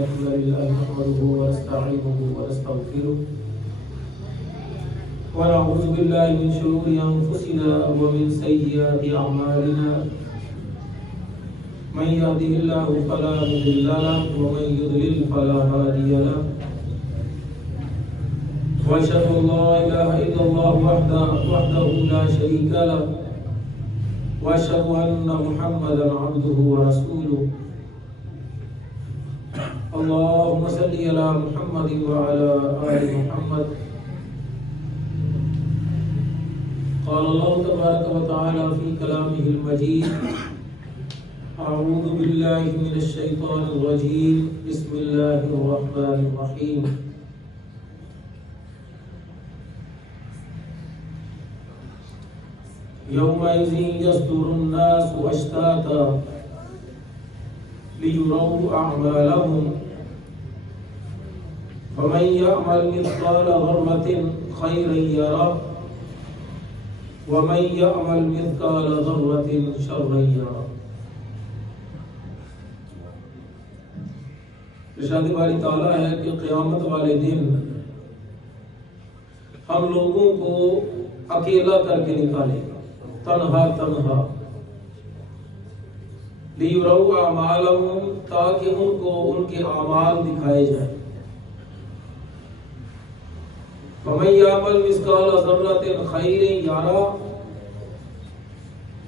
الحمد لله نحمده ونستعينه ونستغفره ونعوذ بالله من شرور أنفسنا ومن سيئات أعمالنا من يهده الله فلا مضل له ومن يضلل فلا هادي له وأشهد أن لا إله إلا الله وحده لا شريك له وأشهد أن محمدا عبده ورسوله اللهم صل على محمد وعلى آل محمد قال الله تبارك وتعالى في كلامه المجيد أعوذ بالله من الشيطان الرجيم بسم الله الرحمن الرحيم يومئذ يصدر الناس أشتاتا ليروا أعمالهم فمن يعمل مثقال ذرة خيرا يره ومن يعمل مثقال ذرة شرا يره۔ ارشاد باری تعالیٰ ہے کہ قیامت والے دن ہم لوگوں کو اکیلا کر کے نکالے گا، تنہا تنہا، لیروا اعمالهم، تاکہ ان کو ان کے اعمال دکھائے جائیں۔ فَمَن يَعْمَلْ مِثْقَالَ ذَرَّةٍ خَيْرٍ يَرَهُ،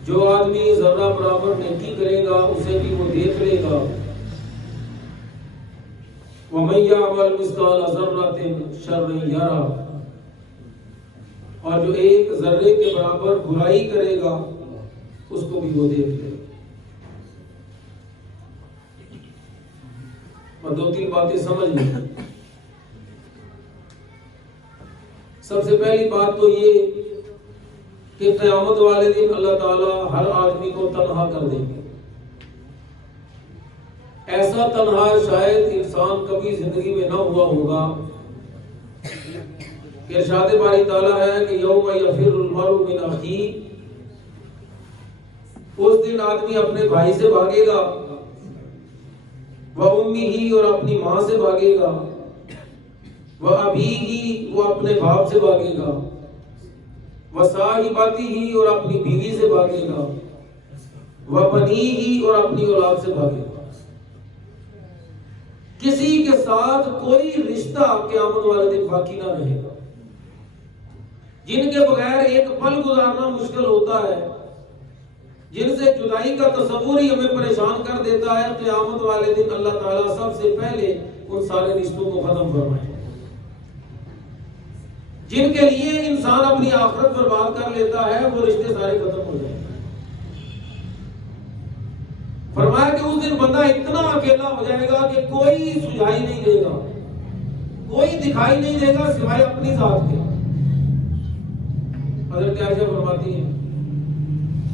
جو آدمی ذرہ برابر نیکی کرے گا اسے بھی وہ دیکھ لے گا۔ وَمَن يَعْمَلْ مِثْقَالَ ذَرَّةٍ شَرًّا يَرَهُ، اور جو ایک ذرے کے برابر برائی کرے گا اس کو بھی وہ دیکھ لے گا۔ میں دو تین باتیں سمجھ لیں۔ سب سے پہلی بات تو یہ کہ قیامت والے دن اللہ تعالیٰ ہر آدمی کو تنہا کر دیں گے۔ ایسا تنہا شاید انسان کبھی زندگی میں نہ ہوا ہوگا۔ ارشاد باری تعالیٰ ہے کہ یوم یفر المرء من اخیہ، اس دن آدمی اپنے بھائی سے بھاگے گا، وَأُمِّهِ، اور اپنی ماں سے بھاگے گا، وَأَبِيهِ، وہ اپنے باپ سے بھاگے گا، وَصَاحِبَتِهِ، اور اپنی بیوی سے بھاگے گا، وَبَنِيهِ، اور اپنی اولاد سے بھاگے گا۔ کسی کے ساتھ کوئی رشتہ قیامت والے دن باقی نہ رہے گا، جن کے بغیر ایک پل گزارنا مشکل ہوتا ہے، جن سے جدائی کا تصور ہی ہمیں پریشان کر دیتا ہے۔ قیامت والے دن اللہ تعالیٰ سب سے پہلے ان سارے رشتوں کو ختم فرمائے۔ جن کے لیے انسان اپنی آخرت برباد کر لیتا ہے وہ رشتے سارے ختم ہو جائیں۔ فرمایا کہ اس دن بندہ اتنا اکیلا ہو جائے گا کہ کوئی سجھائی نہیں دے گا، کوئی دکھائی نہیں دے گا سوائے اپنی ذات کے۔ حضرت عائشہ فرماتی ہیں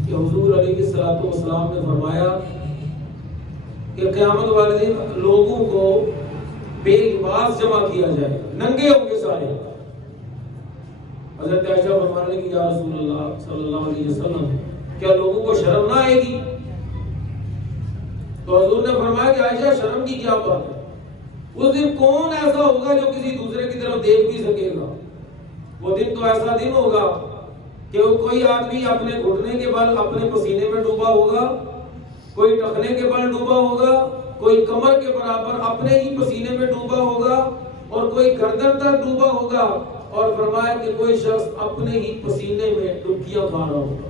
کہ حضور علیہ السلام نے فرمایا کہ قیامت والے دن لوگوں کو بے لباس جمع کیا جائے گا، ننگے ہوں گے سارے۔ حضرت عائشہ فرمانے لگی یا رسول اللہ صلی اللہ علیہ وسلم، کیا لوگوں کو شرم نہ آئے گی؟ تو حضور نے فرمایا کہ عائشہ شرم کی کیا بات ہے، اس دن کون ایسا ہوگا جو کسی دوسرے کی طرف دیکھ بھی سکے گا؟ وہ دن تو ایسا دن ہوگا کہ کوئی آدمی اپنے گھٹنے کے بل اپنے پسینے میں ڈوبا ہوگا، کوئی ٹخنے کے بل ڈوبا ہوگا، کوئی کمر کے برابر اپنے ہی پسینے میں ڈوبا ہوگا، اور کوئی گردن تک ڈوبا ہوگا، اور فرمایا کہ کوئی شخص اپنے ہی پسینے میں ڈبکیاں کھا رہا ہوگا۔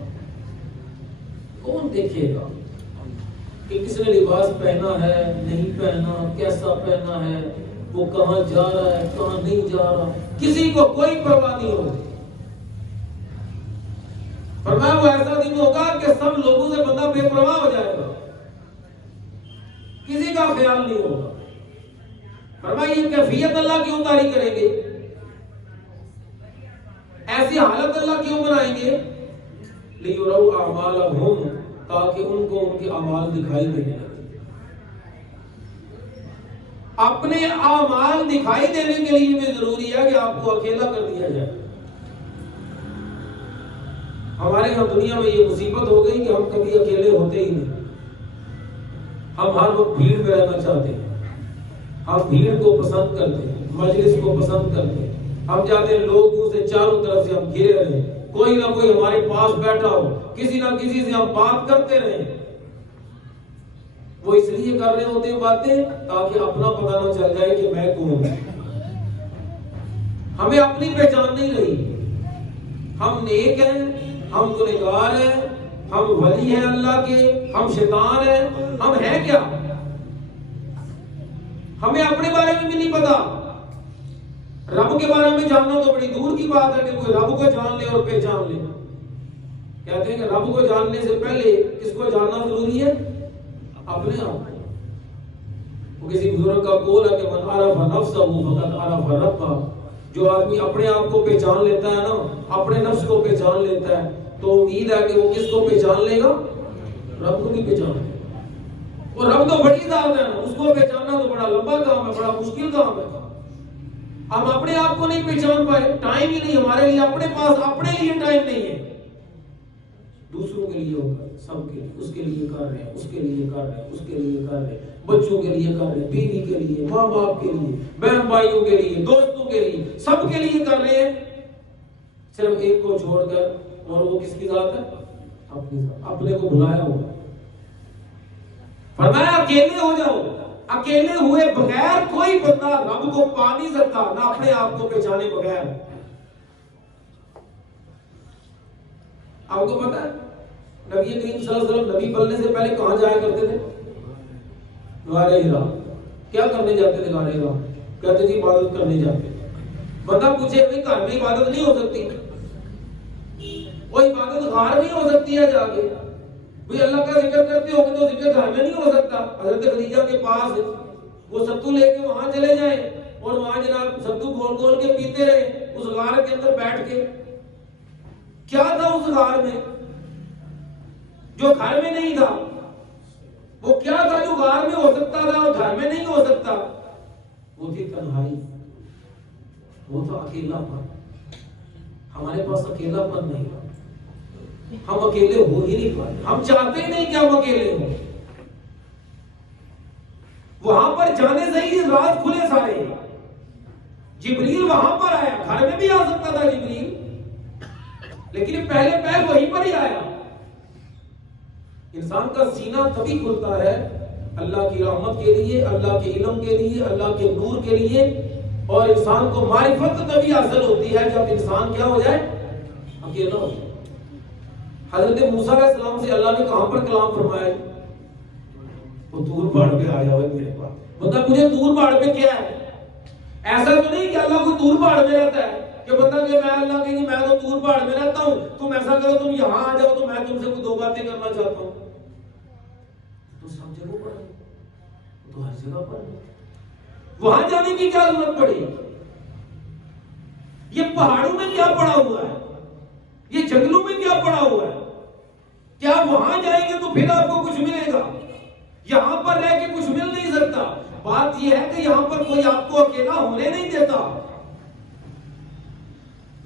کون دیکھے گا کہ کس نے لباس پہنا ہے، نہیں پہنا، کیسا پہنا ہے، وہ کہاں جا رہا ہے، کہاں نہیں جا رہا، کسی کو کوئی پرواہ نہیں ہوگی۔ فرمایا وہ ایسا دن ہوگا کہ سب لوگوں سے بندہ بے پرواہ ہو جائے گا، کسی کا خیال نہیں ہوگا۔ فرمایا یہ کیفیت اللہ کیوں طاری کریں گے، ایسی حالت اللہ کیوں بنائیں گے؟ لِيُرَوْا أَعْمَالَهُمْ، تاکہ ان کو ان کے اعمال دکھائی دینے لگے۔ اپنے اعمال دکھائی دینے کے لیے بھی ضروری ہے کہ آپ کو اکیلا کر دیا جائے۔ ہمارے یہاں دنیا میں یہ مصیبت ہو گئی کہ ہم کبھی اکیلے ہوتے ہی نہیں، ہم ہر وقت بھیڑ میں رہنا چاہتے ہیں، ہم بھیڑ کو پسند کرتے ہیں، مجلس کو پسند کرتے ہیں، ہم چاہتے ہیں لوگوں سے چاروں طرف سے ہم گھرے رہیں، کوئی نہ کوئی ہمارے پاس بیٹھا ہو، کسی نہ کسی سے ہم بات کرتے رہیں۔ وہ اس لیے کر رہے ہوتے ہیں باتیں تاکہ اپنا پتہ نہ چل جائے کہ میں کون ہوں۔ ہمیں اپنی پہچان نہیں رہی، ہم نیک ہیں، ہم گنہگار ہیں، ہم ولی ہیں اللہ کے، ہم شیطان ہیں، ہم ہیں کیا؟ ہمیں اپنے بارے میں بھی نہیں پتا۔ رب کے بارے میں جاننا تو بڑی دور کی بات ہے کہ کوئی رب کو جان لے اور پہچان لے۔ کہتے ہیں کہ رب کو جاننے سے پہلے کس کو جاننا ضروری ہے؟ اپنے آپ کو۔ وہ کسی بزرگ کا قول ہے کہ من عرف نفسہ فقد عرف ربہ، جو آدمی اپنے آپ کو پہچان لیتا ہے نا، اپنے نفس کو پہچان لیتا ہے، تو امید ہے کہ وہ کس کو پہچان لے گا؟ رب کو بھی پہچان لے گا۔ اور رب تو بڑی ذات ہے نا، اس کو پہچاننا تو بڑا لمبا کام ہے، بڑا مشکل کام ہے۔ ہم اپنے آپ کو نہیں پہچان پائے، ٹائم ہی نہیں ہمارے لیے، اپنے پاس اپنے لیے ٹائم نہیں ہے۔ دوسروں کے لیے ہوگا، سب کے لیے، اس کے لیے کر رہے ہیں، اس کے لیے کر رہے ہیں، اس کے لیے کر رہے ہیں، بچوں کے لیے کر رہے ہیں، بیوی کے لیے، ماں باپ کے لیے، بہن بھائیوں کے لیے، دوستوں کے لیے، سب کے لیے کر رہے ہیں، صرف ایک کو چھوڑ کر۔ اور وہ کس کی ذات ہے؟ اپنی ذات، اپنے کو بھلایا ہوا۔ فرمایا اکیلے ہو جاؤ، اکیلے ہوئے بغیر کوئی بندہ رب کو پا نہیں سکتا، نہ اپنے آپ کو پہچانے بغیر۔ آپ کو پتا ہے نبی کریم صلی اللہ علیہ وسلم نبی بننے سے پہلے کہاں جایا کرتے تھے؟ غار حرا۔ کیا کرنے جاتے تھے غار حرا؟ کہتے تھے عبادت کرنے جاتے۔ بندہ پوچھے بھائی گھر میں عبادت نہیں ہو سکتی؟ وہ عبادت غار میں ہو سکتی ہے جا کے؟ بھئی اللہ کا ذکر کرتے ہو تو ذکر گھر میں نہیں ہو سکتا؟ حضرت خدیجہ کے پاس وہ ستو لے کے وہاں چلے جائیں اور وہاں جناب ستو گول گول کے پیتے رہے اس غار کے اندر بیٹھ کے۔ کیا تھا اس غار میں جو گھر میں نہیں تھا؟ وہ کیا تھا جو غار میں ہو سکتا تھا اور گھر میں نہیں ہو سکتا؟ وہ تھی تنہائی، وہ تھا اکیلا پن۔ ہمارے پاس اکیلا پن نہیں، ہم اکیلے ہو ہی نہیں پائے، ہم چاہتے ہی نہیں کہ ہم اکیلے ہوں۔ وہاں پر جانے سے ہی راز کھلے سارے۔ جبریل وہاں پر آیا، گھر میں بھی آ سکتا تھا جبریل، لیکن پہلے پہل وہیں پر ہی آیا۔ انسان کا سینہ تبھی کھلتا ہے اللہ کی رحمت کے لیے، اللہ کے علم کے لیے، اللہ کے نور کے لیے، اور انسان کو معرفت تبھی حاصل ہوتی ہے جب انسان کیا ہو جائے؟ اکیلا ہو جائے۔ حضرت موسیٰ علیہ السلام سے اللہ نے کہاں پر کلام فرمایا؟ وہ دور پہاڑ پہ آیا ہوا ہے میرے پاس۔ بندہ مجھے دور پہاڑ پہ کیا ہے؟ ایسا تو نہیں کہ اللہ کو دور پہاڑ میں رہتا ہے کہ بندہ کہ میں اللہ کہ میں تو دور پہاڑ میں رہتا ہوں، تم ایسا کرو تم یہاں آ جاؤ تو میں تم سے کوئی دو باتیں کرنا چاہتا ہوں۔ تو سب جگہ پر ہے، تو ہر جگہ پر ہے، وہاں جانے کی کیا ضرورت پڑی؟ یہ پہاڑوں میں کیا پڑا ہوا ہے؟ یہ جنگلوں میں کیا پڑا ہوا ہے؟ کیا وہاں جائیں گے تو پھر آپ کو کچھ ملے گا؟ یہاں پر رہ کے کچھ مل نہیں سکتا۔ بات یہ ہے کہ یہاں پر کوئی آپ کو اکیلا ہونے نہیں دیتا۔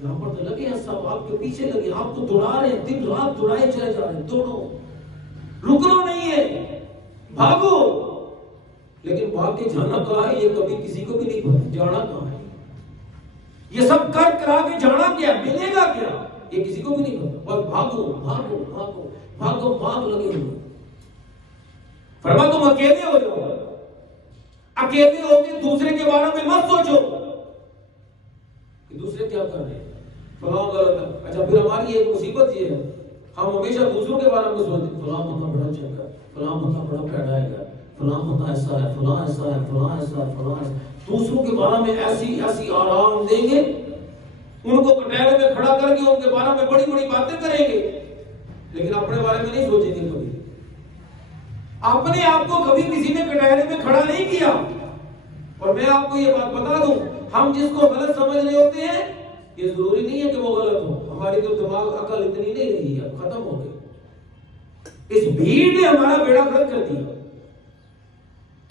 یہاں پر تو لگے ہیں سب آپ کے پیچھے لگے، آپ کو دوڑا رہے ہیں، دن رات دوڑائے چلے جا رہے ہیں، دوڑو، رکنا نہیں ہے، بھاگو۔ لیکن بھاگ کے جانا کہاں ہے؟ یہ کبھی کسی کو بھی نہیں پتا جانا کہاں ہے۔ یہ سب کر کرا کے جانا کیا، ملے گا کیا، یہ کسی کو بھی نہیں پتا۔ اور بھاگو بھاگو بھاگو بھاگو، بھاگ لگے ہوئے۔ فرما تم اکیلے ہو جاؤ، اکیلے ہو کے دوسرے کے بارے میں مت سوچو کہ دوسرے کیا کر رہے ہیں، فلاں غلط ہے۔ اچھا پھر ہماری ایک مصیبت یہ ہے، ہم ہمیشہ دوسروں کے بارے میں سوچتے ہیں فلاں بندہ بڑا اچھا ہے، فلاں بندہ بڑا پیڑا ہے، فلاں بندہ ایسا ہے، فلاں ایسا ہے، فلاں ایسا ہے، فلاں ایسا۔ دوسروں کے بارے میں ایسی ایسی آرام دیں گے، ان کو کٹہرے میں کھڑا کر کے ان کے بارے میں بڑی بڑی باتیں کریں گے، لیکن اپنے بارے میں نہیں سوچیں گے کبھی۔ اپنے آپ کو کبھی کسی نے کٹہرے میں کھڑا نہیں کیا۔ اور میں آپ کو یہ بات بتا دوں، ہم جس کو غلط سمجھ رہے ہوتے ہیں یہ ضروری نہیں ہے کہ وہ غلط ہو، ہماری تو دماغ عقل اتنی نہیں رہی ہے، ختم ہو گئی۔ اس بھیڑ نے ہمارا بیڑا غرق کر دیا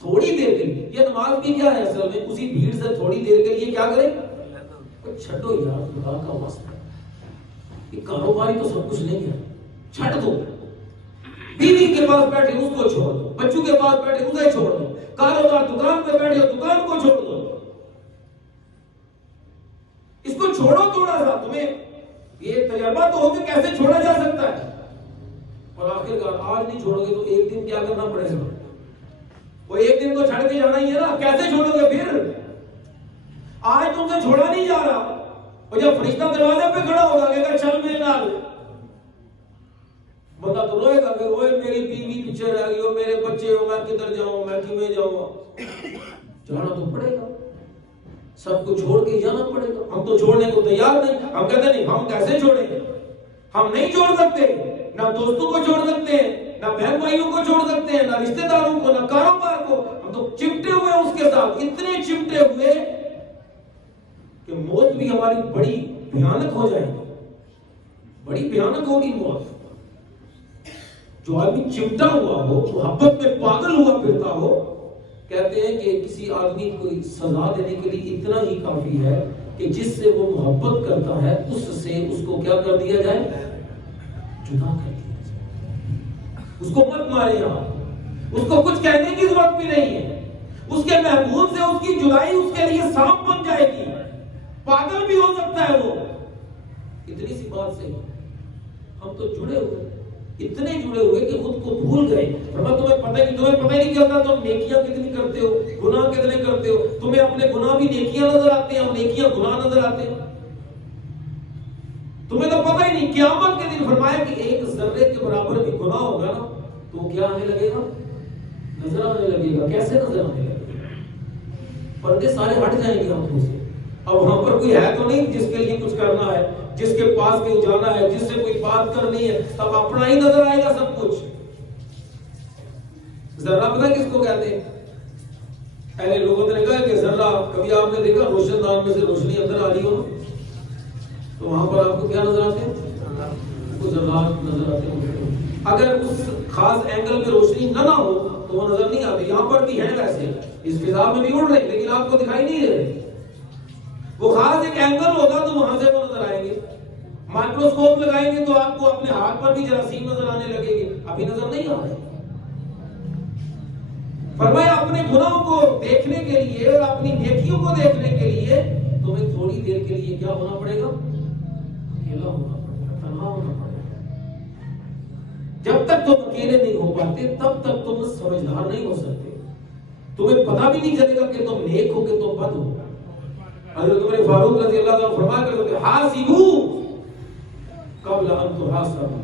تھوڑی دیر کے لیے۔ یہ نماز بھی کیا ہے اصل میں؟ اسی بھیڑ سے تھوڑی دیر کے لیے کیا کرے؟ چھٹو یار، خدا کا واسطہ، یہ کاروباری تو سب کچھ نہیں ہے، چھٹ دو۔ بیوی کے پاس بیٹھے اس کو چھوڑ دو، بچوں کے پاس بیٹھے اسے چھوڑ دو، کاروبار دکان پہ بیٹھے ہو دکان کو چھوڑ دو. اس کو چھوڑو تھوڑا سا. تمہیں یہ تجربہ تو ہو کہ کیسے چھوڑا جا سکتا ہے. اور آخر کار آج نہیں چھوڑو گے تو ایک دن کیا کرنا پڑے گا. وہ ایک دن تو چھڑ کے جانا ہی ہے نا. کیسے چھوڑو گے پھر؟ آج تم سے چھوڑا نہیں جا رہا. اور جب فرشتہ دروازے پہ کھڑا ہوگا کہے گا چل میرے نال, بندہ تو روئے گا کہ اوئے میری بیوی پیچھے رہ گئی ہو, میرے بچے ہو, میں کدھر جاؤں, میں کیویں جاؤں گا. جانا تو پڑے گا, سب کو چھوڑ کے جانا پڑے گا. ہم تو چھوڑنے کو تیار نہیں. ہم کہتے نہیں ہم کیسے چھوڑیں گے, ہم نہیں چھوڑ سکتے. نہ دوستوں کو چھوڑ سکتے ہیں, نہ بہن بھائیوں کو چھوڑ سکتے ہیں, نہ رشتہ داروں کو, نہ کاروبار کو. ہم تو چمٹے ہوئے اس کے ساتھ, اتنے چمٹے ہوئے کہ موت بھی ہماری بڑی بھیانک ہو جائے گی. بڑی بھیانک ہوگی موت. جو آدمی چمٹا ہوا ہو, محبت میں پاگل ہوا پھرتا ہو, کہتے ہیں کہ کسی آدمی کو سزا دینے کے لیے اتنا ہی کافی ہے کہ جس سے وہ محبت کرتا ہے اس سے اس کو کیا کر دیا جائے, جدا کر دیا جائے. اس کو مت مارے آپ, اس کو کچھ کہنے کی ضرورت بھی نہیں ہے. اس کے محبوب سے اس کی جدائی اس کے لیے سانپ بن جائے گی. پاگل بھی ہو سکتا ہے وہ. اتنی سی بات سے ہم تو جڑے ہوئے, اتنے جڑے ہوئے کہ خود کو بھول گئے. تمہیں پتہ ہی نہیں چلتا تم نیکیاں کتنی کرتے ہو, گناہ کتنے کرتے ہو. تمہیں اپنے گناہ بھی نیکیاں نظر آتے ہیں, اور نیکیاں گناہ نظر آتے ہیں. تمہیں تو پتہ ہی نہیں. قیامت کے دن فرمایا کہ ایک ذرے کے برابر بھی گناہ ہوگا نا تو کیا آنے لگے گا, نظر آنے لگے گا. کیسے نظر آنے لگے گا؟ پردے سارے ہٹ جائیں گے ہاتھوں سے. اب وہاں پر کوئی ہے تو نہیں جس کے لیے کچھ کرنا ہے, جس کے پاس کہیں جانا ہے, جس سے کوئی بات کرنی ہے. تب اپنا ہی نظر آئے گا سب کچھ. ذرہ پتہ کس کو کہتے ہیں؟ پہلے لوگوں نے کہا کہ ذرہ, کبھی آپ نے دیکھا روشن دان میں سے روشنی اندر آ رہی ہو تو وہاں پر آپ کو کیا نظر آتے ہیں؟ وہ ذرات نظر آتے ہیں. اگر اس خاص اینگل پہ روشنی نہ ہو تو وہ نظر نہیں آتے. یہاں پر بھی ہے ویسے, اس فضا میں بھی اڑ رہے لیکن آپ کو دکھائی نہیں دے رہے. وہ خاص ایک اینگل ہوگا تو وہاں سے وہ نظر آئیں گے. مائکروسکوپ لگائیں گے تو آپ کو اپنے ہاتھ پر بھی جراثیم نظر آنے لگے گی. ابھی نظر نہیں آ رہے. فرمایا اپنے گناہوں کو دیکھنے کے لیے اور اپنی نیکیوں کو دیکھنے کے لیے تمہیں تھوڑی دیر کے لیے کیا ہونا پڑے گا, اکیلا ہونا پڑے گا, تنہا ہونا پڑے گا. جب تک تم اکیلے نہیں ہو پاتے تب تک تم سمجھدار نہیں ہو سکتے. تمہیں پتہ بھی نہیں چلے گا کہ تم نیک ہو کہ تم بد ہو. حضرت عمر فاروق رضی اللہ عنہ فرمایا کرتے تھے حاسبو قبل ان تحاسبوا.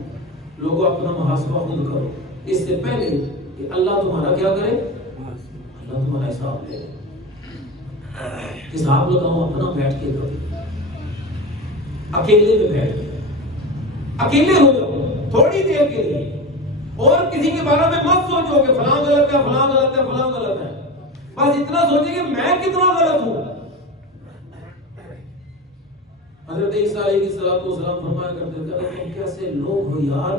لوگوں اپنا محاسبہ خود کرو اس سے پہلے کہ اللہ تمہارا کیا کرے, اللہ تمہارا حساب لے. حساب لگاؤ اپنا بیٹھ کے کرو, اکیلے میں بیٹھ کے اکیلے ہو جاؤ تھوڑی دیر کے لیے. اور کسی کے بارے میں مت سوچو کہ فلاں غلط ہے, فلاں غلط ہے, فلاں غلط ہے. بس اتنا سوچیں کہ میں کتنا غلط ہوں. حضرت عیسیٰ علیہ السلام فرمایا کرتے تھے تم کیسے لوگ ہو یار,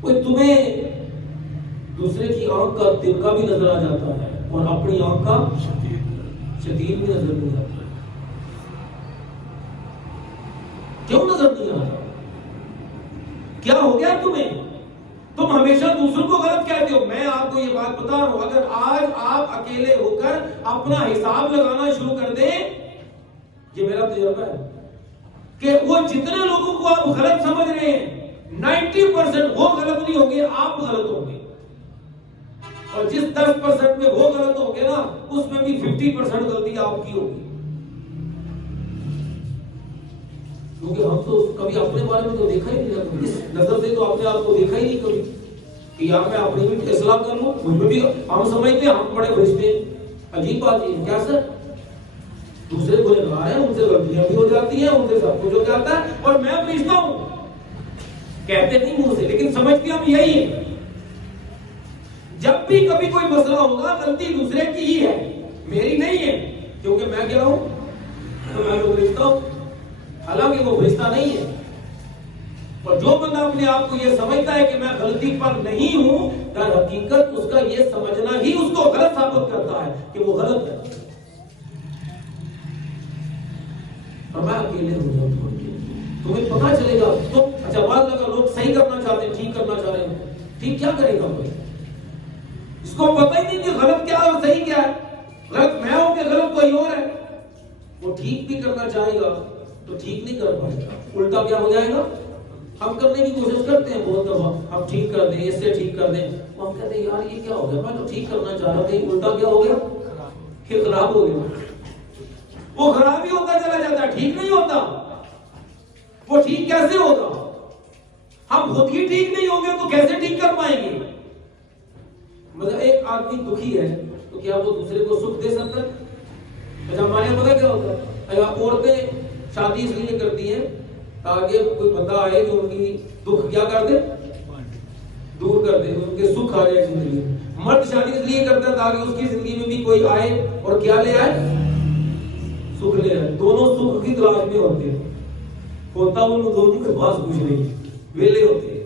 کوئی تمہیں دوسرے کی آنکھ کا ترکا بھی نظر آ جاتا ہے اور اپنی آنکھ کا شدید بھی نظر نہیں آتا. کیوں نظر نہیں آتا؟ کیا ہو گیا تمہیں؟ تم ہمیشہ دوسروں کو غلط کہتے ہو. میں آپ کو یہ بات بتا رہا ہوں, اگر آج آپ اکیلے ہو کر اپنا حساب لگانا شروع کر دیں, یہ میرا تجربہ ہے کہ وہ جتنے لوگوں کو آپ غلط سمجھ رہے ہیں 90% وہ غلط نہیں ہوں گے, آپ غلط ہوں گے. اور جس 10% میں وہ غلط ہوں گے نا اس میں بھی 50% غلطی آپ کی ہوگی. کیونکہ ہم تو کبھی اپنے بارے میں تو دیکھا ہی نہیں, اس نظر سے تو اپنے آپ کو دیکھا ہی نہیں کبھی کہ یار میں اپنی بھی اصلاح کر لوں. مجھ میں بھی ہم سمجھتے ہیں ہم بڑے فرشتے ہیں. عجیب بات ہے کیا سر, دوسرے گنہگار ہیں, ان سے غلطیاں بھی ہو جاتی ہیں, ان سے سب کچھ ہو جاتا ہے, اور میں فرشتہ ہوں. کہتے نہیں منہ سے لیکن سمجھتے ہم یہی ہیں. جب بھی کبھی کوئی مسئلہ ہوگا غلطی دوسرے کی ہی ہے, میری نہیں ہے, کیونکہ میں کیا ہوں, تو میں تو فرشتہ ہوں, حالانکہ وہ فرشتہ نہیں ہے. اور جو بندہ اپنے آپ کو یہ سمجھتا ہے کہ میں غلطی پر نہیں ہوں, در حقیقت اس کا یہ سمجھنا ہی اس کو غلط ثابت کرتا ہے کہ وہ غلط ہے. اور میں اکیلے ہو جاؤں تمہیں پتا چلے گا. تو اچھا بات لگا لوگ صحیح کرنا چاہتے ہیں, ٹھیک کرنا چاہ رہے ہیں, ٹھیک کیا کرے گا کوئی؟ اس کو پتہ ہی نہیں کہ غلط کیا ہے اور صحیح کیا ہے، غلط میں ہوں کہ غلط کوئی اور ہے۔ وہ ٹھیک بھی کرنا چاہے گا تو ٹھیک نہیں کر پائے گا، الٹا کیا ہو جائے گا؟ ہم کرنے کی کوشش کرتے ہیں بہت دفعہ، ہم ٹھیک کر دیں، اس سے ٹھیک کر دیں، ہم کہتے ہیں یار یہ کیا ہو گیا، میں تو ٹھیک کرنا چاہ رہا تھا، الٹا کیا ہو گیا؟ پھر خراب ہو گیا۔ وہ خراب ہی ہوتا چلا جاتا ہے، ٹھیک نہیں ہوتا۔ وہ ٹھیک کیسے ہوگا؟ ہم خود ہی ٹھیک نہیں ہوں گے تو کیسے ٹھیک کر پائیں گے؟ مطلب ایک آدمی دکھی ہے تو کیا وہ دوسرے کو سکھ دے سکتا ہے؟ اچھا ہمارے یہاں پتہ کیا ہوتا ہے، عورتیں شادی اس لیے کرتی ہیں تاکہ کوئی بندہ آئے جو ان کی دکھ کیا کر دے، دور کر دے، ان کے سکھ آ جائے زندگی میں۔ مرد شادی اس لیے کرتا ہے تاکہ اس کی زندگی میں بھی کوئی آئے اور کیا لے آئے؟ سکھ لے آئے۔ دونوں سکھ کی تلاش میں ہوتے ہیں، ہوتا ان دونوں کے پاس کچھ نہیں، ویلے ہوتے ہیں۔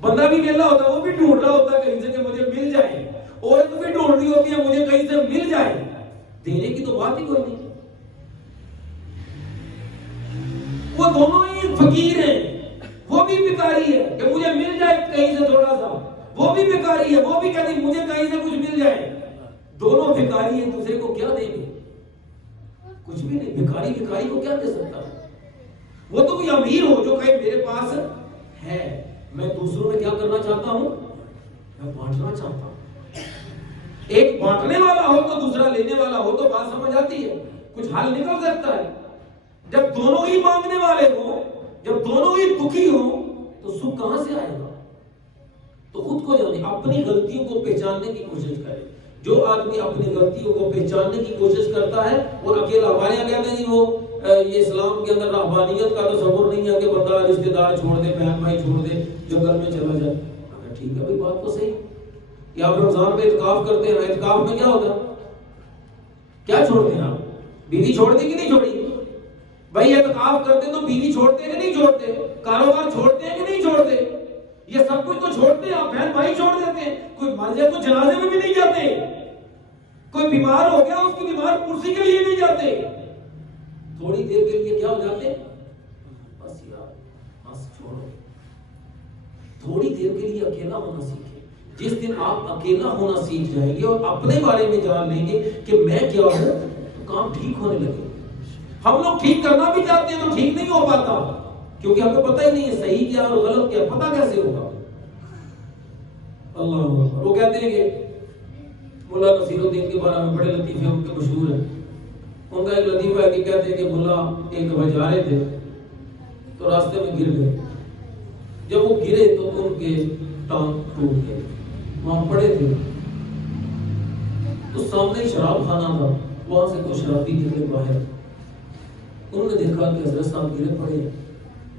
بندہ بھی ویلا ہوتا ہے، وہ بھی ڈھونڈ رہا ہوتا ہے کہیں سے کہ مجھے مل جائے، عورت بھی ڈھونڈ رہی ہوتی ہے مجھے کہیں سے مل جائے، دینے کی تو بات ہی کوئی نہیں۔ وہ دونوں ہی فقیر ہیں، وہ بھی بھکاری ہے کہ مجھے مل جائے کہیں سے تھوڑا سا، وہ بھی بھکاری ہے، وہ بھی کہتی مجھے کہیں سے کچھ مل جائے۔ دونوں بھکاری ہیں، دوسرے کو کیا دیں گے؟ کچھ بھی نہیں۔ بھکاری کو کیا دے سکتا ہے؟ وہ تو کوئی امیر ہو جو کہے میرے پاس ہے، میں دوسروں میں کیا کرنا چاہتا ہوں؟ میں بانٹنا چاہتا ہوں۔ ایک بانٹنے والا ہو تو دوسرا لینے والا ہو تو بات سمجھ آتی ہے، کچھ حل نکل سکتا ہے۔ جب دونوں ہی مانگنے والے ہوں، جب دونوں ہی دکھی ہوں تو سکھ کہاں سے آئے گا؟ تو خود کو جانے، اپنی غلطیوں کو پہچاننے کی کوشش کرے۔ جو آدمی اپنی غلطیوں کو پہچاننے کی کوشش کرتا ہے اور اکیلا، ہمارے یہاں کہتے ہیں جی وہ یہ اسلام کے اندر رہبانیت کا تصور نہیں ہے کہ بندہ رشتہ دار چھوڑ دے، بہن بھائی چھوڑ دے، جنگل میں چلا جائے۔ ٹھیک ہے بھائی، بات تو صحیح۔ یا آپ رمضان میں اعتکاف کرتے ہیں، اعتکاف میں کیا ہوتا ہے؟ کیا چھوڑتے ہیں آپ؟ بیوی چھوڑ دی کہ نہیں چھوڑی؟ بھائی اعتکاف کرتے تو بیوی چھوڑتے کہ نہیں چھوڑتے؟ کاروبار چھوڑتے ہیں کہ نہیں چھوڑتے؟ یہ سب کچھ تو چھوڑتے ہیں آپ، بہن بھائی چھوڑ دیتے ہیں، کوئی مر جائے تو جنازے میں بھی نہیں جاتے، کوئی بیمار ہو گیا اس کی بیمار کرسی کے لیے نہیں جاتے، تھوڑی دیر کے لیے کیا ہو جاتے؟ بس یار بس چھوڑو۔ تھوڑی دیر کے لیے اکیلا ہونا سیکھیں۔ جس دن آپ اکیلا ہونا سیکھ جائیں گے اور اپنے بارے میں جان لیں گے کہ میں کیا ہوں، تو کام ٹھیک ہونے لگے۔ ہم لوگ ٹھیک کرنا بھی چاہتے ہیں تو ٹھیک نہیں ہو پاتا، کیونکہ ہمیں پتہ ہی نہیں ہے صحیح کیا اور غلط کیا، پتہ کیسے ہوگا؟ اللہ اکبر۔ وہ کہتے ہیں کہ ملا نصیر الدین کے بارے میں بڑے لطیفے ان کے مشہور ہیں۔ ان کا ایک لطیفہ ہے کہ کہتے ہیں کہ ملا ایک دفعہ جا رہے تھے تو راستے میں گر گئے، جب وہ گرے تو ان کے ٹانگ ٹوٹ گئے، وہاں پڑے تھے تو سامنے شراب خانہ تھا، وہاں سے کوئی شرابی نکلے باہر، انہوں نے دیکھا کہ حضرت صاحب گرے پڑے ہیں،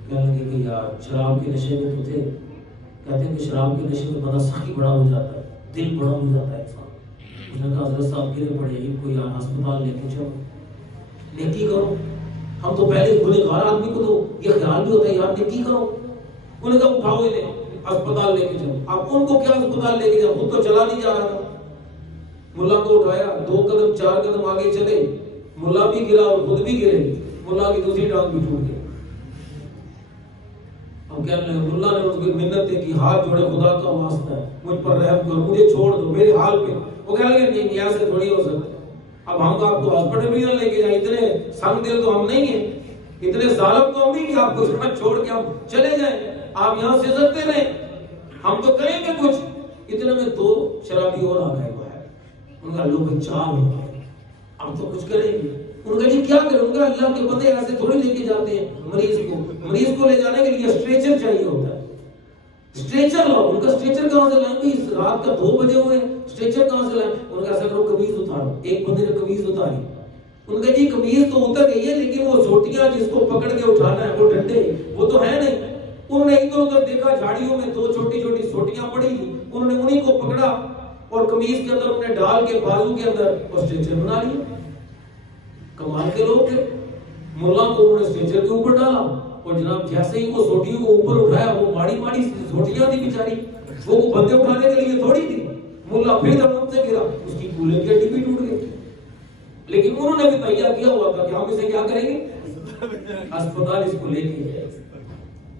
کہنے لگے کہ یار شراب کے نشے میں تو تھے۔ کہتے ہیں کہ شراب کے نشے میں بڑا سخی بڑا ہو جاتا ہے، دل بڑا ہو جاتا ہے انسان۔ اس نے کہا حضرت صاحب گرے پڑے ہیں، ان کو یار ہسپتال لے کے چلو، نیکی کرو۔ ہم تو پہلے گنہگار آدمی کو تو یہ خیال بھی ہوتا ہے یار نیکی کرو، انہوں نے کہا اٹھاؤ انہیں ہسپتال لے کے چلو۔ اب ان کو کیا ہسپتال لے کے جاؤ، خود تو چلا نہیں جا رہا تھا۔ ملا کو اٹھایا، 2 قدم 4 قدم آگے چلے، ملا بھی گرا اور خود بھی گرے، ملا کی دوسری ٹانگ بھی ٹوٹ گئی۔ ہم کہنے لگے، ملا نے اس کی منتیں کی، ہاتھ جوڑے خدا کا واسطہ ہے مجھ پر رحم کرو، مجھے چھوڑ دو میرے حال پہ۔ وہ کہنے لگے نہیں ایسے تھوڑی ہو سکتا، اب ہم آپ کو ہاسپٹل بھی نہ لے کے جائیں، اتنے سنگ دل تو ہم نہیں ہیں، اتنے ظالم تو ہم نہیں کہ آپ کو چھوڑ کے ہم چلے جائیں، آپ یہاں سے سکتے رہیں، ہم تو کریں گے کچھ۔ اتنے میں 2 شرابی اور آ گئے باہر، ان کا لوگ 4 ہو گئے، ہم تو کچھ کریں گے۔ ان کا جی کیا کریں؟ ان کا اللہ کے بندے ایسے تھوڑی لے کے جاتے ہیں مریض کو لے جانے کے لیے اسٹریچر چاہیے ہوتا ہے، اسٹریچر لاؤ۔ ان کا اسٹریچر کہاں سے لائیں گے؟ رات کا 2 بجے ہوئے، اسٹریچر کہاں سے لائیں؟ ان کا ایسا کرو قمیض اتارو۔ ایک بندے نے قمیض اتاری، ان کا جی قمیض تو اتر گئی ہے لیکن وہ سوٹیاں جس کو پکڑ کے اٹھانا ہے وہ ڈنڈے وہ تو ہے نہیں۔ انہوں نے ادھر ادھر دیکھا، جھاڑیوں میں 2 چھوٹی چھوٹی سوٹیاں پڑی تھی، انہوں نے انہیں کو پکڑا اور قمیض کے اندر انہیں ڈال کے بازو کے اندر اور اسٹریچر بنا لیا۔ کمال کے لوگ تھے، ملا کو انہوں نے اسٹریچر کے اوپر ڈالا اور جناب جیسے ہی وہ سوٹیوں کو اوپر اٹھایا، وہ ماڑی ماڑی سوٹیاں تھی بیچاری، وہ بندے اٹھانے کے لیے تھوڑی تھی۔ ملا پھر دھڑام سے گرا، اس کی کولے کی ہڈی بھی ٹوٹ گئی، لیکن انہوں نے بھی تیار کیا ہوا تھا کہ ہم اسے کیا کریں گے؟ ہسپتال اس کو لے کے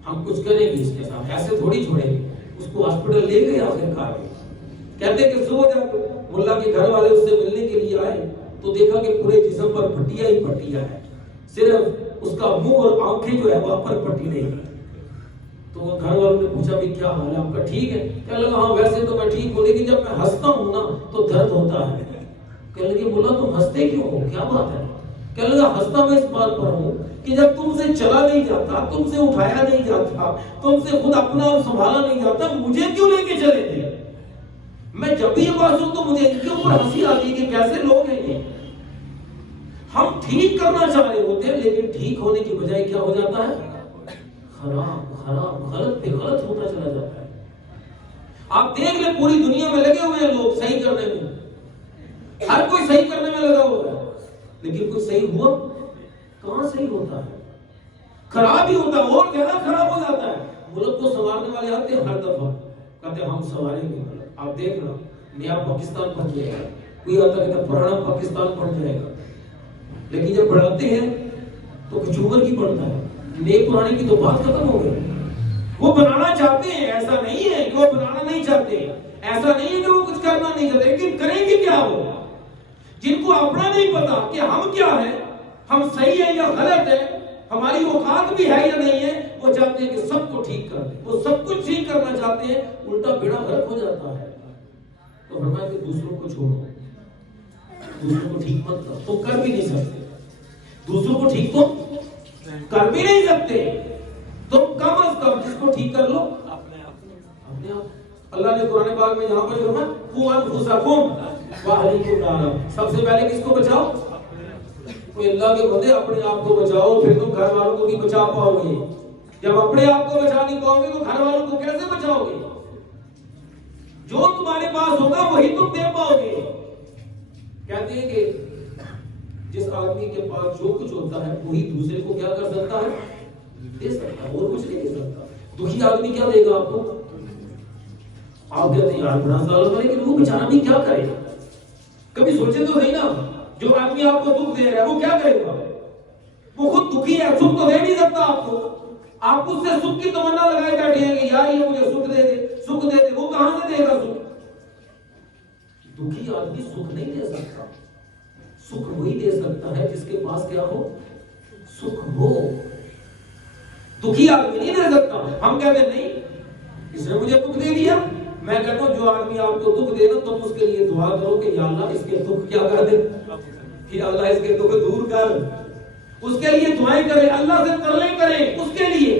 ہم کچھ کریں گے اس کے ساتھ، ایسے تھوڑی چھوڑیں گے۔ اس کو ہسپتال لے گئے، آخر کار کہتے کہ صبح جب ملا کے گھر والے اس سے ملنے کے لیے آئے تو دیکھا کہ پورے جسم پر پٹیاں ہی پٹیاں ہیں، صرف اس کا منہ اور آنکھیں جو ہے وہاں پر پٹی نہیں ہے۔ تو وہ گھر والوں نے پوچھا بھی کیا حال ہے آپ کا، ٹھیک ہے؟ کہنے لگا ہاں ویسے تو میں ٹھیک ہوں، لیکن جب میں ہنستا ہوں نا تو درد ہوتا ہے۔ کہنے لگے ملا تم ہنستے کیوں ہو، کیا بات ہے؟ کہنے لگا ہنستا میں اس بات پر ہوں کہ جب تم سے چلا نہیں جاتا، تم سے اٹھایا نہیں جاتا، تم سے خود اپنا اور سنبھالا نہیں جاتا، مجھے کیوں لے کے چلے تھے؟ میں جب بھی یہ بات سنوں تو مجھے ان کے اوپر ہنسی آتی ہے کہ کیسے لوگ ہیں یہ۔ ہم ٹھیک کرنا چاہ رہے ہوتے ہیں لیکن ٹھیک ہونے کی بجائے کیا ہو جاتا ہے؟ خراب، غلط پہ غلط ہوتا چلا جاتا ہے۔ آپ دیکھ لیں پوری دنیا میں لگے ہوئے ہیں لوگ صحیح کرنے میں، ہر کوئی صحیح کرنے میں لگا ہوا ہے، لیکن کچھ صحیح ہوا؟ کہاں صحیح ہوتا ہے؟ خراب ہی ہوتا ہے، اور زیادہ خراب ہو جاتا ہے۔ ملک کو سنوارنے والے آتے ہیں ہر دفعہ، کہتے ہیں ہم سنواریں گے ملک۔ آپ دیکھنا نیا پاکستان بن جائے گا، کوئی آتا کہتا پرانا پاکستان بن جائے گا، لیکن جب بڑھاتے ہیں تو کچھ عمر کی بڑھتا ہے، نئے پرانے کی تو بات ختم ہو گئی۔ وہ بنانا چاہتے ہیں، ایسا نہیں ہے کہ وہ بنانا نہیں چاہتے، ایسا نہیں ہے کہ وہ کچھ کرنا نہیں چاہتے، لیکن کریں گے کیا وہ؟ جن کو اپنا نہیں پتا کہ ہم کیا ہیں، ہم صحیح ہیں یا غلط ہیں، ہماری اوقات بھی ہے یا نہیں ہے، وہ چاہتے ہیں کہ سب کو ٹھیک کر دیں، وہ سب کچھ ٹھیک کرنا چاہتے ہیں، الٹا بیڑا غرق ہو جاتا ہے۔ تو فرمایا کہ دوسروں کو چھوڑو، دوسروں کو ٹھیک مت کرو، تو کر بھی نہیں سکتے، دوسروں کو ٹھیک تو کر بھی نہیں سکتے، تو کم از کم جس کو ٹھیک کر لو اپنے آپ۔ اللہ نے قرآن پاک میں جہاں پر فرمایا قوا انفسکم واہلیکم نارا، سب سے پہلے کس کو بچاؤ؟ کوئی اللہ کے بندے اپنے آپ کو بچاؤ، پھر تم گھر والوں کو بھی بچا پاؤ گے۔ جب اپنے آپ کو بچا نہیں پاؤ گے تو گھر والوں کو کیسے بچاؤ گے؟ جو تمہارے پاس ہوگا وہی تم دے پاؤ گے۔ کہتے ہیں کہ جس آدمی کے پاس جو کچھ ہوتا ہے وہی دوسرے کو کیا کر سکتا ہے؟ دے سکتا ہے، اور کچھ نہیں دے سکتا۔ دکھی آدمی کیا دے گا آپ کو؟ آپ کہتے ہیں یار بڑا سال ہوتا ہے، لیکن وہ بیچارہ بھی کیا کرے گا؟ کبھی سوچے تو نہیں نا، جو آدمی آپ کو دکھ دے رہا ہے وہ کیا کرے گا؟ وہ خود دکھی ہے، سکھ تو دے نہیں سکتا آپ کو، آپ اس سے سکھ کی تمنا لگائے بیٹھے ہیں کہ یار یہ مجھے سکھ دے دے، سکھ دے دے، وہ کہاں سے دے گا سکھ؟ دکھی آدمی سکھ نہیں دے سکتا، سکھ وہی دے سکتا ہے جس کے پاس کیا ہو؟ سکھ ہو۔ دکھی آدمی نہیں دے سکتا۔ ہم کہتے ہیں نہیں اس نے مجھے دکھ دے دیا، میں کہتا ہوں جو آدمی آپ کو دکھ دے نا تم اس کے لیے دعا کرو کہ یا اللہ اس کے دکھ کیا کر دے، کہ اللہ اس کے دکھ دور کر، اس کے لیے دعائیں کریں، اللہ سے ترلے کریں اس کے لیے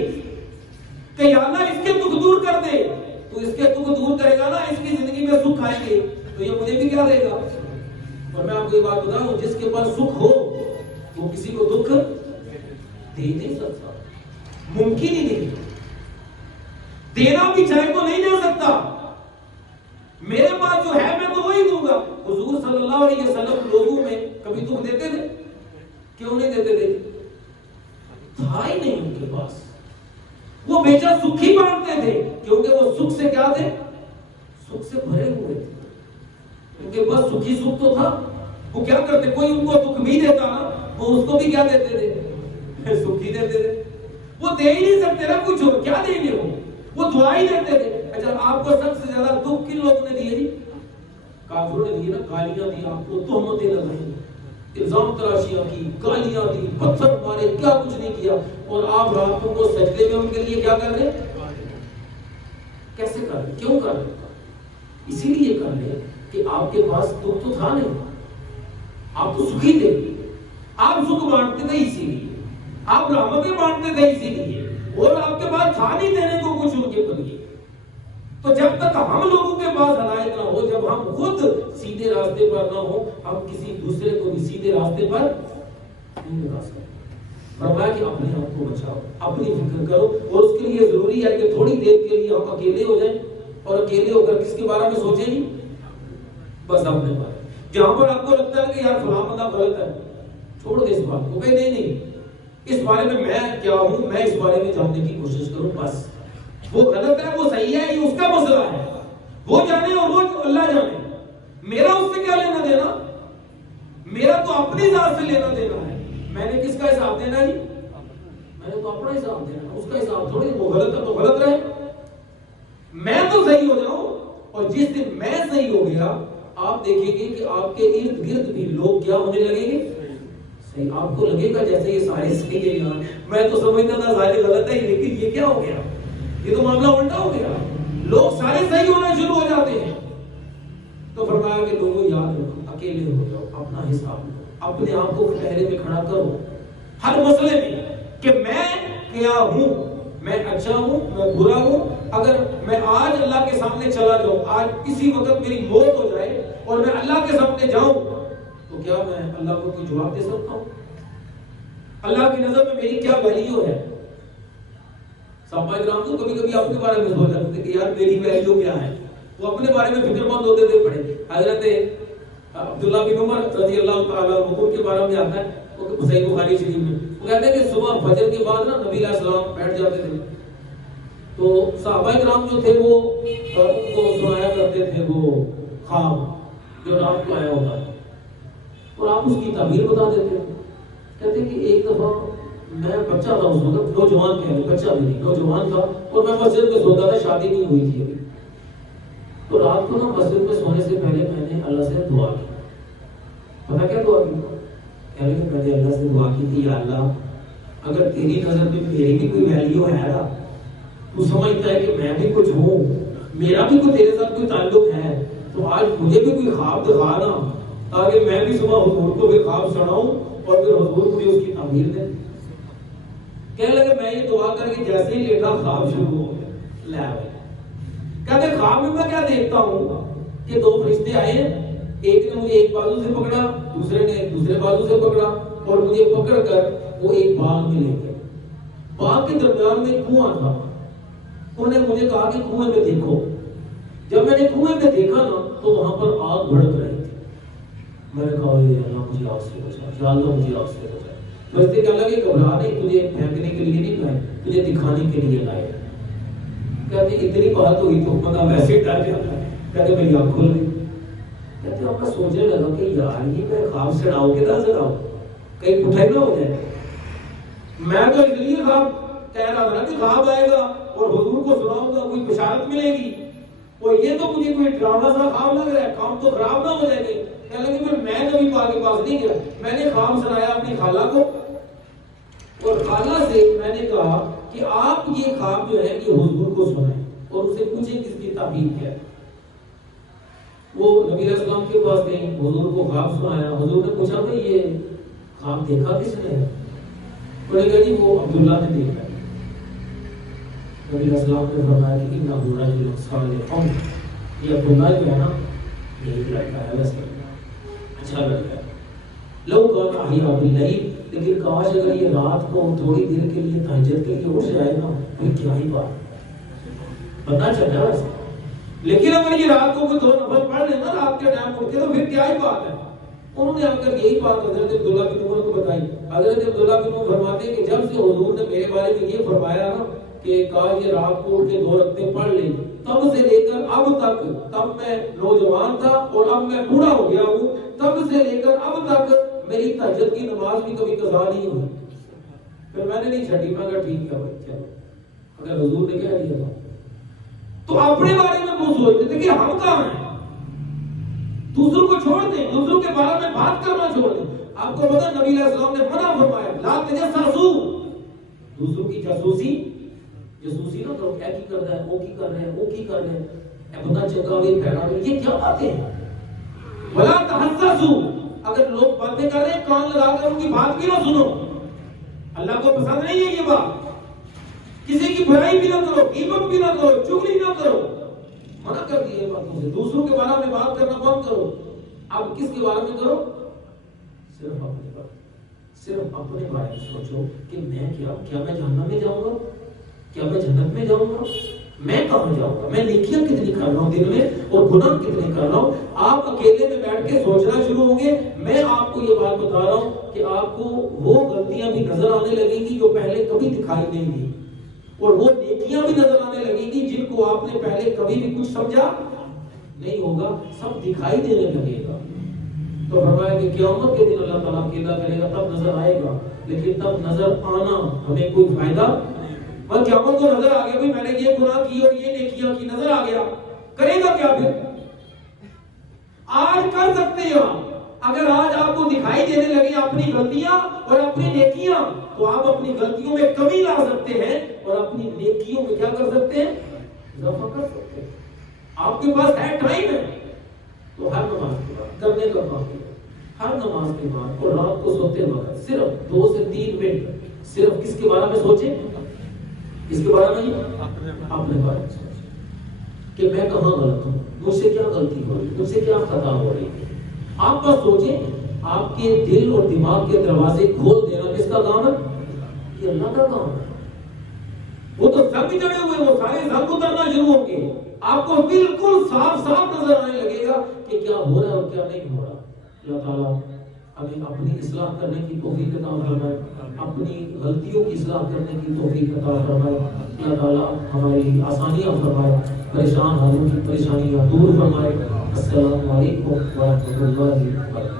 کہ یا اللہ اس کے دکھ دور کر دے۔ تو اس کے دکھ دور کرے گا نا، اس کی زندگی میں سکھ آئیں گے تو یہ مجھے بھی کیا دے گا۔ اور میں آپ کو یہ بات بتاؤں، جس کے پاس سکھ ہو وہ کسی کو دکھ دے نہیں سکتا، ممکن ہی نہیں، دینا بھی چاہے تو نہیں دے سکتا۔ میرے پاس جو ہے میں تو وہی دوں گا۔ حضور صلی اللہ علیہ وسلم لوگوں میں کبھی دکھ دیتے تھے؟ کیوں نہیں دیتے تھے؟ تھا ہی نہیں ان کے پاس، وہ ہمیشہ سکھ ہی بانٹتے تھے، کیونکہ وہ سکھ سے کیا تھے؟ سکھ سے بھرے ہوئے تھے، ان کے پاس سکھی سکھ تو تھا۔ وہ کیا کرتے؟ کوئی ان کو دکھ بھی دیتا نا وہ اس کو بھی کیا دیتے تھے؟ سکھ ہی دیتے تھے۔ وہ دے ہی نہیں سکتے نا کچھ، اور کیا دیں گے وہ دعا ہی دیتے تھے۔ اچھا آپ کو سب سے زیادہ دکھ کن لوگوں نے دیے جی؟ کافروں نے دیے نا، گالیاں دی آپ کو، تہمتیں لگائیں، الزام تراشیاں کی، گالیاں دی، پتھر مارے، کیا کچھ نہیں کیا، اور آپ راتوں کو سجدے میں ان کے لیے کیا کر رہے؟ کیسے کر رہے؟ کیوں کر رہے؟ اسی لیے کر رہے کہ آپ کے پاس دکھ تو تھا نہیں، آپ تو سکھی تھے، آپ سکھ بانٹتے تھے اسی لیے، آپ رحمتیں بانٹتے تھے اسی لیے، اور آپ کے پاس تھا نہیں دینے کو کچھ ان کے بدلے۔ تو جب تک ہم لوگوں کے پاس ہدایت نہ ہو، جب ہم خود سیدھے راستے پر نہ ہو، ہم کسی دوسرے کو بھی سیدھے راستے پر نہیں لگا سکتے۔ فرمایا کہ اپنے آپ کو بچاؤ، اپنی فکر کرو، اور اس کے لیے ضروری ہے کہ تھوڑی دیر کے لیے ہم اکیلے ہو جائیں، اور اکیلے ہو کر کس کے بارے میں سوچیں گی؟ بس اپنے بارے میں۔ جہاں پر آپ کو لگتا ہے کہ یار فلاں بندہ غلط ہے، چھوڑ دے اس بات کو، کہ نہیں اس بارے میں کیا ہوں، میں اس بارے میں جاننے کی کوشش کروں، بس وہ غلط ہے وہ صحیح ہے یہ اس کا مسئلہ ہے، وہ جانے اور وہ اللہ جانے، میرا اس سے کیا لینا دینا؟ میرا تو اپنی ذات سے لینا دینا ہے۔ میں نے کس کا حساب دینا ہے جی؟ میں نے تو اپنا حساب دینا ہے، اس کا حساب تھوڑی، وہ غلط ہے تو غلط رہے، میں تو صحیح ہو جاؤں، اور جس دن میں صحیح ہو گیا آپ دیکھیں گے کہ آپ کے ارد گرد بھی لوگ کیا ہونے لگیں گے صحیح. آپ کو لگے گا جیسے یہ سارے صحیح ہے یار, میں تو سمجھتا تھا سارے غلط ہے لیکن یہ کیا ہو گیا, یہ تو معاملہ الٹا ہو گیا, لوگ سارے صحیح ہونا شروع ہو جاتے ہیں. تو فرمایا کہ لوگوں یاد رکھو, اکیلے ہو جاؤ, اپنا حساب لو, اپنے آپ کو پہرے میں کھڑا کرو ہر مسئلے میں کہ میں کیا ہوں, میں اچھا ہوں, میں برا ہوں. اگر میں آج اللہ کے سامنے چلا جاؤں, آج کسی وقت میری موت ہو جائے اور میں اللہ کے سامنے جاؤں تو کیا میں اللہ کو کوئی جواب دے سکتا ہوں؟ اللہ کی نظر میں میری کیا ویلیو ہے؟ صحابہ کرام تو کبھی کبھی اپنے بارے میں سوچ رہے تھے کہ یار میری ویلیو کیا ہے, وہ اپنے بارے میں فکر مند ہوتے تھے. پڑھے حضرت عبداللہ بن عمر رضی اللہ تعالیٰ عنہ کے بارے میں آتا ہے, وہ صحیح بخاری شریف میں وہ کہتے ہیں کہ صبح فجر کے بعد نا نبی علیہ السلام بیٹھ جاتے تھے تو صحابہ کرام جو تھے وہ ان کو سنایا کرتے تھے وہ خواب جو رات کو آیا ہوتا ہے, اور آپ اس کی تعبیر بتا دیتے ہیں. کہتے ہیں کہ ایک دفعہ میں بچہ تھا, اس وقت نوجوان کہہ لیں, بچہ بھی نہیں, نوجوان تھا, اور میں مسجد میں سوتا تھا, شادی نہیں ہوئی تھی ابھی. تو رات کو نا مسجد میں سونے سے پہلے میں نے اللہ سے دعا کی. پتا کیا دعا کی؟ کہہ رہے کہ میں نے اللہ سے دعا کی تھی, یا اللہ اگر تیری نظر میں میری بھی کوئی ویلیو ہے نا, تو سمجھتا ہے کہ میں بھی کچھ ہوں, میرا بھی کوئی تیرے ساتھ کوئی تعلق ہے, تو آج مجھے بھی کوئی خواب دکھانا تاکہ میں بھی صبح حضور کو بھی خواب سناؤں اور پھر حضور مجھے اس کی تعبیر دیں. کہنے لگے میں یہ دعا کر کے جیسے ہی لیٹا خواب شروع ہو گیا. لے آئے کہتے خواب میں میں کیا دیکھتا ہوں کہ دو فرشتے آئے ہیں, ایک نے مجھے ایک بازو سے پکڑا, دوسرے نے دوسرے بازو سے پکڑا, اور مجھے پکڑ کر وہ ایک باغ میں لے گئے. باغ کے درمیان میں ایک کنواں تھا. انہوں نے مجھے کہا کہ کنویں میں دیکھو. جب میں نے کنویں میں دیکھا نا تو وہاں پر آگ بھڑک رہی تھی. میں نے کہا اے اللہ مجھے آگ سے بچا, یا اللہ مجھے آگ سے بچا. فرشتے کہنے لگے گھبرا نہیں, تجھے پھینکنے کے لیے نہیں لائے, تجھے دکھانے کے لیے لائے. کہتے اتنی بات ہوئی تو بندہ ویسے ڈر جاتا ہے. کہتے میری آنکھ کھل گئی. کہتے آپ کا سوچنے لگا کہ یار یہ میں خواب سناؤ کہ نہ سناؤ, کہیں پٹھائی نہ ہو جائے. میں تو اس لیے خواب کہہ رہا تھا کہ خواب آئے گا اور حضور کو سناؤں گا, کوئی بشارت ملے گی, اور یہ تو مجھے کوئی ڈرامہ سا خواب لگ رہا ہے, کام تو خراب نہ ہو جائے گے. کہنے لگے پھر میں کبھی پاک کے پاس نہیں گیا, میں نے خواب سنایا اپنی خالہ کو, اور خالہ سے میں نے کہا کہ آپ یہ خواب جو ہے یہ حضور کو سنائیں اور اسے پوچھیں کس کی تعبیر کیا ہے. وہ نبی علیہ السلام کے پاس گئے, حضور کو خواب سنایا. حضور نے پوچھا کہ یہ خواب دیکھا کس نے ہے؟ انہوں نے کہا جی وہ عبداللہ نے دیکھا ہے. نبی علیہ السلام نے فرمایا کہ انہ رجل صالح, یہ عبداللہ جو ہے نا یہ لڑکا ہے, ویسے اچھا لڑکا ہے. لو کان احیا باللیل, لیکن کاش اگر یہ رات کو تھوڑی دیر کے لیے تہجد کے لیے اٹھ جائے گا, پھر کیا ہی بات پتہ چلا ویسے. لیکن اگر یہ رات کو کوئی دو نفل پڑھ لے نا رات کے ٹائم اٹھ کے, تو پھر کیا ہی بات ہے. انہوں نے آ کر یہی بات حضرت عبداللہ بن عمر کو بتائی. حضرت عبداللہ بن عمر فرماتے ہیں کہ جب سے حضور نے میرے بارے میں یہ فرمایا نا کہ کاش یہ رات کو اٹھ کے دو رکعتیں پڑھ لیں, تب سے لے کر اب تک, تب میں نوجوان تھا اور اب میں بوڑھا ہو گیا ہوں, تب سے لے کر اب تک میری تہجد کی نماز بھی کبھی قضا نہیں ہوئی. پھر میں نے نہیں چھٹی, میں کہا ٹھیک ہے بھائی چلو, اگر حضور نے کہہ دیا تو اپنے بارے میں وہ سوچتے تھے کہ ہم کہاں ہیں, دوسروں کو چھوڑ دیں, دوسروں کے بارے میں بات کرنا چھوڑ دیں. آپ کو پتا نبی علیہ السلام نے منع فرمایا لا تجسسوا, دوسروں کی جاسوسی نہ کرو. کیا کی کرتا ہے, وہ کی کر رہے ہیں, وہ کی کر رہے ہیں, اے بندہ چنگا ہوئی پھیلا رہے, یہ کیا باتیں ہیں. ولا تحسسوا, اگر لوگ باتیں کر رہے ہیں کان لگا کر ان کی بات بھی نہ سنو. اللہ کو پسند نہیں ہے یہ بات. کسی کی برائی بھی نہ کرو, غیبت بھی نہ کرو, چغلی نہ کرو. منع کر دی ہے باتوں سے. دوسروں کے بارے میں بات کرنا بند کرو. اب کس کے بارے میں کرو, صرف اپنے بارے میں. صرف اپنے بارے میں سوچو کہ میں کیا میں جہنم میں جاؤں گا, کیا میں جنت میں جاؤں گا, میں کہاں جاؤں گا, میں نیکیاں کتنی کر رہا ہوں دن میں اور گناہ کتنے کر رہا ہوں. آپ اکیلے میں بیٹھ کے سوچنا شروع ہوں گے. میں آپ کو یہ بات بتا رہا ہوں کہ آپ کو وہ غلطیاں بھی نظر آنے لگیں گی جو پہلے کبھی دکھائی نہیں دی, اور وہ نیکیاں بھی نظر آنے لگیں گی جن کو آپ نے پہلے کبھی بھی کچھ سمجھا نہیں ہوگا, سب دکھائی دینے لگے گا. تو فرمایا کہ قیامت کے دن اللہ تعالیٰ عقیدہ کرے گا تب نظر آئے گا, لیکن تب نظر آنا ہمیں کوئی فائدہ. اور قیامت کو نظر آ گیا, بھائی میں نے یہ گناہ کی اور یہ نیکیاں کی, نظر آ گیا, کرے گا کیا پھر؟ آج کر سکتے ہیں آپ. اگر آج آپ کو دکھائی دینے لگے اپنی غلطیاں اور اپنی نیکیاں تو آپ اپنی غلطیوں میں کمی لا سکتے ہیں اور اپنی نیکیوں میں کیا کر سکتے ہیں؟ اضافہ کر سکتے ہیں. آپ کے پاس ہے ٹائم ہے تو ہر نماز کے بعد کرنے کا کام ہے. ہر نماز کے بعد اور رات کو سوتے وقت صرف 2 سے 3 منٹ صرف کس کے بارے میں سوچیں؟ اس کے بارے میں اپنے بارے میں سوچیں کہ میں کہاں غلط ہوں, مجھ سے کیا غلطی ہو رہی ہے, مجھ سے کیا خطا ہو رہی ہے. آپ بس سوچیں. آپ کے دل اور دماغ کے دروازے کھول دینا کس کا کام ہے؟ یہ اللہ کا کام ہے. وہ تو زنگ جڑے ہوئے, وہ سارے زنگ اترنا شروع ہوں گے. آپ کو بالکل صاف صاف نظر آنے لگے گا کہ کیا ہو رہا ہے اور کیا نہیں ہو رہا. اللہ تعالیٰ ہمیں اپنی اصلاح کرنے کی توفیق عطا فرمائے, اپنی غلطیوں کی اصلاح کرنے کی توفیق عطا فرمائے. اللہ تعالیٰ ہماری آسانیاں فرمائے, پریشان حالوں کی پریشانیاں دور فرمائے. السلام علیکم ورحمۃ اللہ وبرکاتہ.